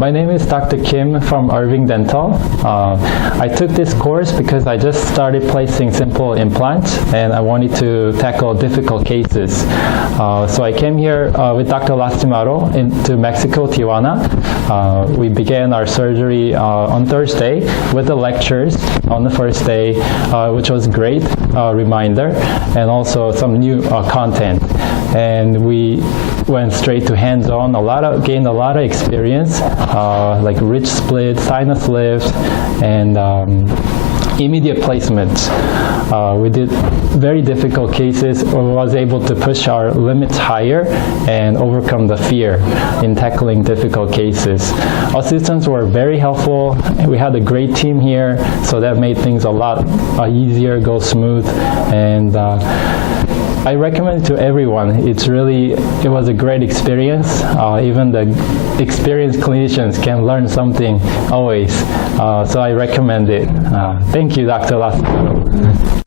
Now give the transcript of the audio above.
My name is Dr. Kim from Irving Dental. I took this course because I just started placing simple implants and I wanted to tackle difficult cases. So I came here with Dr. Lastimado into Mexico, Tijuana. We began our surgery on Thursday with the lectures on the first day, which was great reminder and also some new content. And we went straight to hands-on, gained a lot of experience, like ridge split, sinus lift, and immediate placements. We did very difficult cases, was able to push our limits higher and overcome the fear in tackling difficult cases. Assistants were very helpful. We had a great team here, so that made things a lot easier, go smooth, and I recommend it to everyone. It was a great experience. Even the experienced clinicians can learn something always. So I recommend it. Thank you, Dr. Lastimado.